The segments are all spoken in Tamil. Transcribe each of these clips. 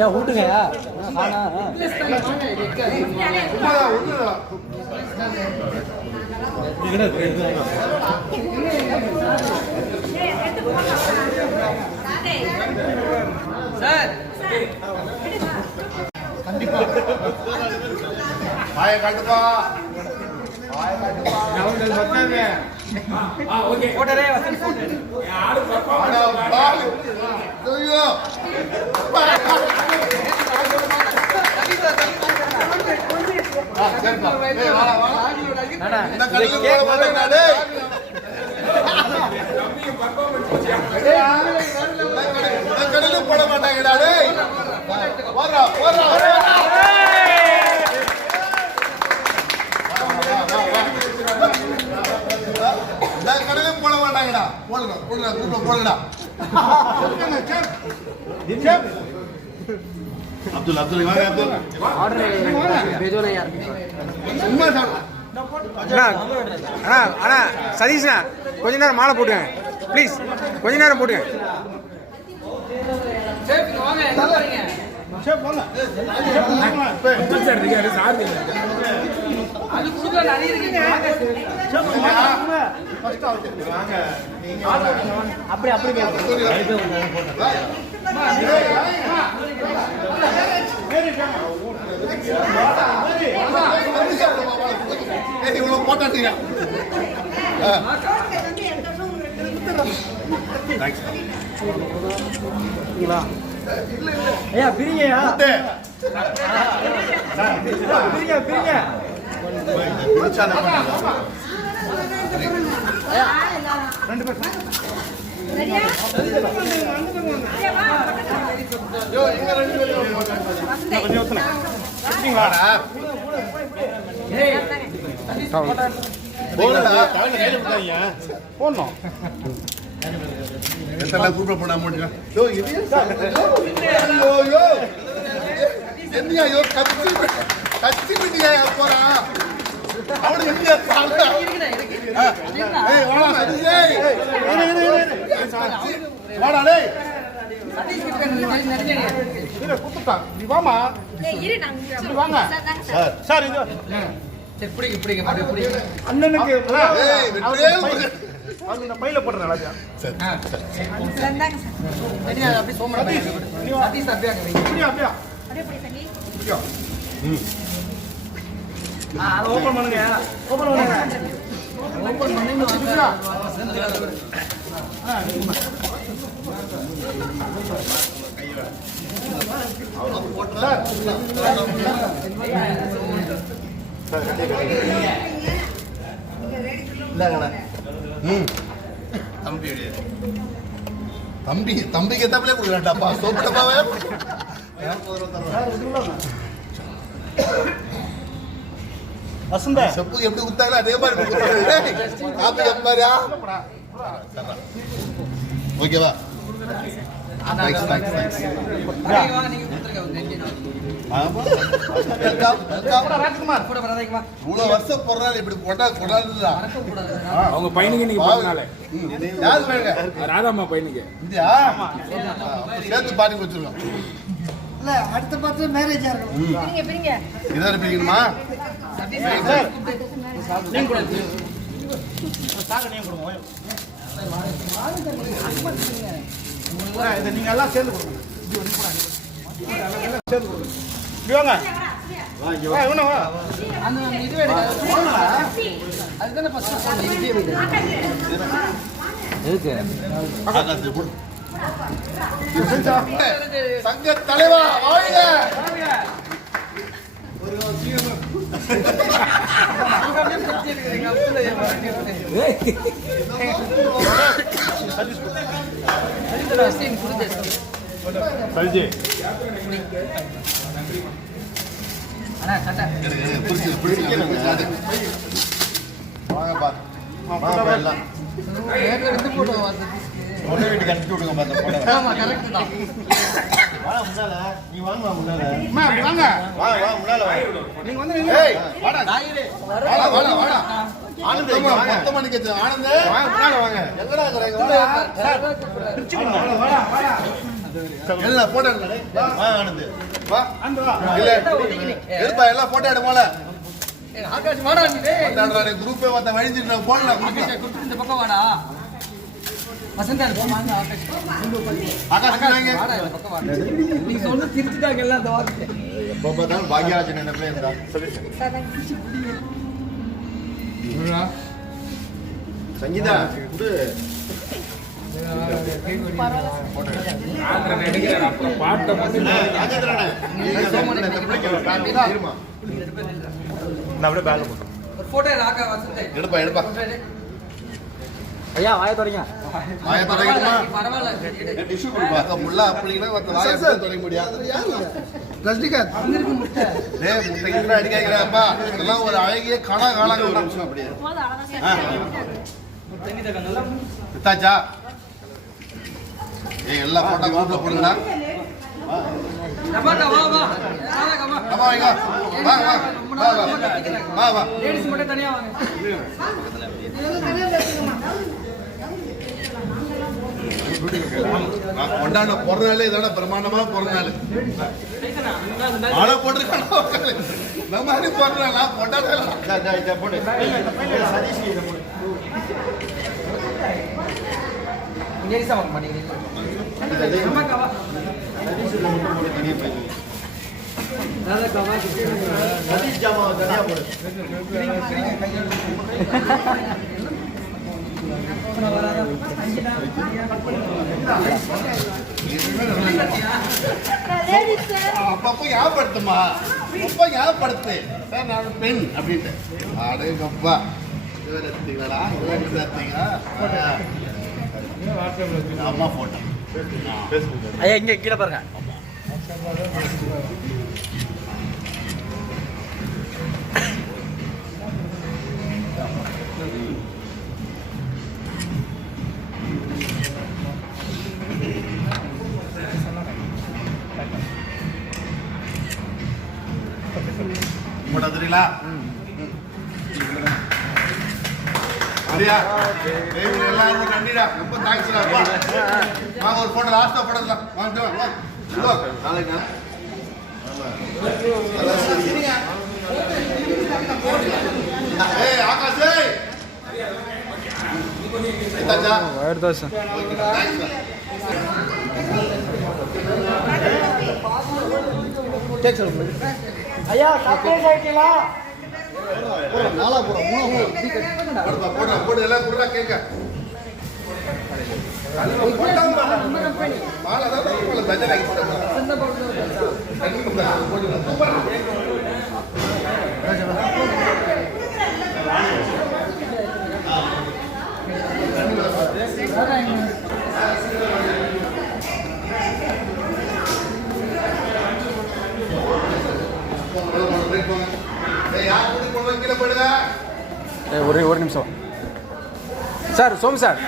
ஏன் விட்டுங்கயா ஆனா வாய காட்டுப்பா வாய காட்டுப்பா பால் ஐயோ. ஆ, கடையில போட மாட்டாங்கடா, டேய். போடுறா, போடுறா, போடுறா. இந்த கடையில போட மாட்டாங்கடா போடுங்க போடுங்க கூப்பிட போடுங்கடா. அப்துல் அப்துல் வாங்க அப்துல். ஆர்டர் சும்மா சாப்பிடு. அண்ணா அண்ணா சதீஷ்ண்ணா கொஞ்ச நேரம் மாலை போட்டுங்க ப்ளீஸ் கொஞ்ச நேரம் போட்டுங்க அப்படி அப்படி இவ்வளவு போட்டாட்டீங்க ஐயா பிரிங்கயா சரியா பிரிங்க. பிரிங்க சரியா போடணும் எத்தனை கூப்பிட போனா முடியும் யோ இது யோ யோ என்னையா யோ கத்தி கத்தி போறான் அவனு எங்கேயா பாருங்க ஏய் வாடா சதீஷ். ஏய் வாடா டேய். நீ வாமா ஏய், இரு நாங்க வாங்க. சார், தாங்க சார். சார் இது சரி பிடிங்க பிடிங்க அப்படியே பிடிங்க. அண்ணனுக்கு பையில போடுறேன் ராஜா. அப்படியே அப்படியே அங்க வைங்க அப்படியா அப்படியா அப்படியே போய் சங்கி. ஆ அதை ஓபன் பண்ணுங்க ஓபன் பண்ணுங்க ஓபன் பண்ணி வாங்க ம் தம்பி தம்பி தம்பிக்கு எத்தாப்பிலே கொடுக்குறான்டாப்பா சோப்பு டப்பாவே வசந்த. செப்பு எப்படி குத்தாங்களோ அதே மாதிரி மாதிரியா? ஓகேவா? தேங்க்ஸ் தேங்க்ஸ் தேங்க்ஸ் போட்டா அவங்க பையனுக்கு நீங்க ராதாம்மா பையனுக்கு. சேர்த்து பாடி வச்சிருக்கோம். இல்ல அடுத்த பார்த்து மேரேஜா பிரிங்க இதான் இருப்பீங்கம்மா இதை நீங்க எல்லாம் சேர்ந்து கொடுங்க சேர்ந்து கொடுங்க வாங்க வா, இவனை அந்த இதுவே அதுதானே ஃபர்ஸ்ட் சொன்னேன் சங்க தலைவா வாழ்க சல்ஜி எல்லாம் வேற எடுத்து அந்த பொண்ணு வீட்டுக்கு அனுப்பிச்சு விடுங்க பார்த்த போட ஆமா கரெக்ட் தான். வா முன்னால. நீ வாங்க முன்னால. அம்மா, இப்படி வாங்க. வா வா முன்னால வா. நீங்க வந்து நில்லுங்க. ஏய் வாடா. வாடா வாடா வாடா ஆனந்த் இங்க வா. மொத்த மணிக்கு. ஆனந்த். வாங்க, முன்னால வாங்க. எங்கடா இருக்கறீங்க வாடா. எல்லாம் போட்டோ எடுங்க. டேய். வா ஆனந்த். வா. அந்த வா. இல்ல. எடுப்பா எல்லாம் போட்டோ எடு போல ஆகாஷ் வாடா நீ. டேய் கொண்டாடுறாரு குரூப்பே மத்த வழிஞ்சிட்டு போடலாம் இந்த பக்கம் வாடா. வசந்தா போ நீங்க சொன்ன திருச்சிட்டாங்க எல்லாம் அந்த வார்த்தை எப்போ பார்த்தாலும் பாக்யராஜன் என்ன இருந்தா சங்கீதா குடு பாட்டை அப்படியே எடுப்பா எடுப்பா ஐயா வாய தொடங்க வாயை தொடங்கிடுமா. டிஷ்யூ கொடுப்பா. வாயை தொடங்க முடியாது. ரஜினிகாந்த். அங்கிருக்கு முட்டை. இதெல்லாம் ஒரு அழகிய கணா காலாங்க ஒரு நிமிஷம் அப்படியே. வித்தாச்சா ஏய் எல்லா போட்டோ குரூப்ல போடுங்கடா. டபாக்கா வா வா ராகா வா அம்மா வைங்க. வா வா வா வா வா வா லேடிஸ் மட்டும் தனியா வாங்க நான் கொண்டாட பிறந்த நாளே இதோட பிரம்மாண்டமா பிறந்த நாள் போட்டிருக்கான? நம்ம மாதிரி பிறந்த நாள் கொண்டாட போட்டு சதீஷ் ஜாமா தனியா போடு. அப்பப்போ ஞாபகப்படுத்துமா? அப்பப்போ ஞாபகப்படுத்து சார் நான் பெண் அப்படின்ட்டு அடேங்கப்பா. இவர் எடுத்தீங்களா? இவர் எடுத்தீங்களா? அம்மா போட்டோ. ஐயா இங்க கீழே பாருங்க. போட்டோ தெரியுங்களா சரியா? எல்லாரும் நன்றிடா ரொம்ப தேங்க்ஸ்டா அப்பா வாங்க ஒரு போட்டோ லாஸ்டா போடலாம் வாங்க வாங்க நாளைக்கு ஏய் ஆகாஷ் ஏய். எத்தாச்சா வயர் தோசை ஓகே தேங்க்ஸ் ஐயா சப்ளை சைக்கிளா? நாலா போறோம் மூணா போறோம் போடுறா போடு. எல்லாம் போடுறா கேட்க மாலை தான் மாலை ஒரே ஒரு நிமிஷம் சார் சோமு சார்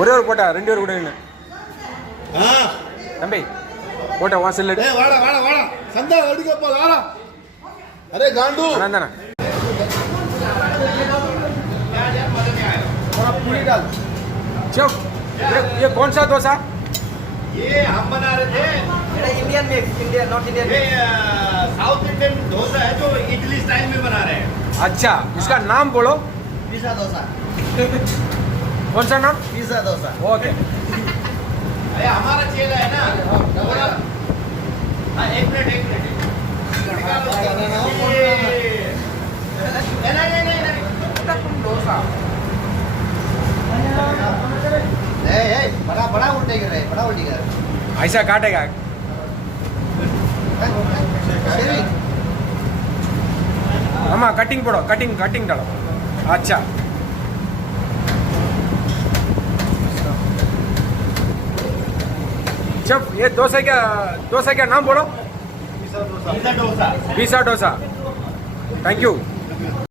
ஒரே ஒரு போட்டா ரெண்டு பேர் கூட நின்னு. ஆ தம்பி போட்டா உன் செல்லு ஏய் வாடா வாடா வாடா சந்தா அடிக்கப்பா வாடா அரே காண்டு அண்ணா தானே चुप ये ये कौन सा डोसा ये हम बना रहे थे Indian mix Indian not Indian ये south Indian dosa है जो इडली स्टाइल में बना रहे हैं। अच्छा इसका नाम बोलो। पिज्जा डोसा। कौन सा नाम? पिज्जा डोसा। ओके। अरे हमारा चेला है ना। हाँ एक मिनट एक मिनट। ये- नहीं नहीं नहीं नहीं। ए ए बड़ा बड़ा उल्टे कर रहे बड़ा उल्टी कर ऐसा काटेगा। मामा कटिंग पड़ो कटिंग कटिंग डालो अच्छा जब ये डोसा क्या डोसा क्या नाम बोलो pizza dosa pizza dosa thank you